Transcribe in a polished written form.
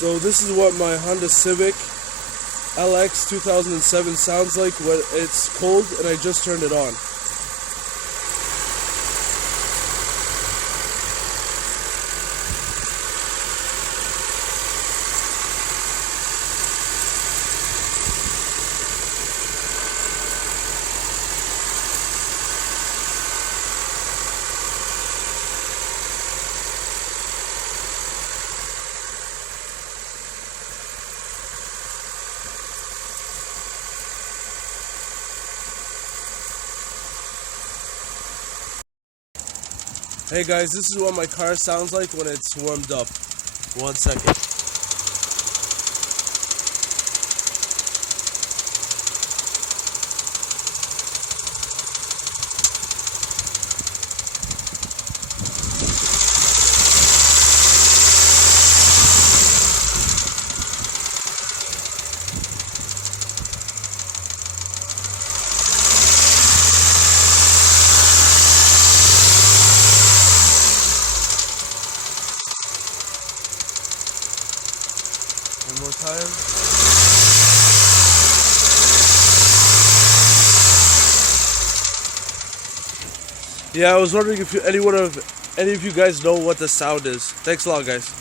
So this is what my Honda Civic LX 2007 sounds like when it's cold and I just turned it on. Hey guys, this is what my car sounds like when it's warmed up. 1 second. One more time. Yeah, I was wondering if any of you guys know what the sound is. Thanks a lot, guys.